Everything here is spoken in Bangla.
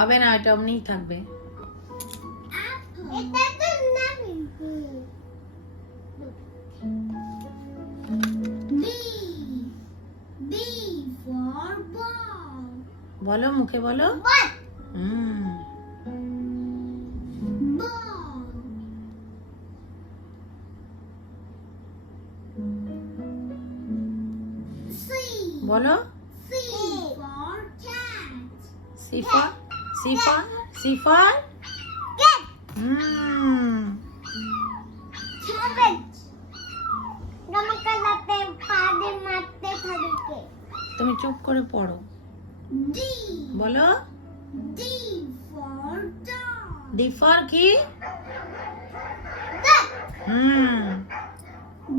হবে না, এটা এমনিই থাকবে। এটা তো নামি B for ball বলো, মুখে বলো। ball C বলো। C for cat সিফা, সিফা, সিফা। cat cabbage নমকালাতে পাদে মারতে থাকে তুমি চুপ করে পড়ো। D বলো। D for dog D for কি? duck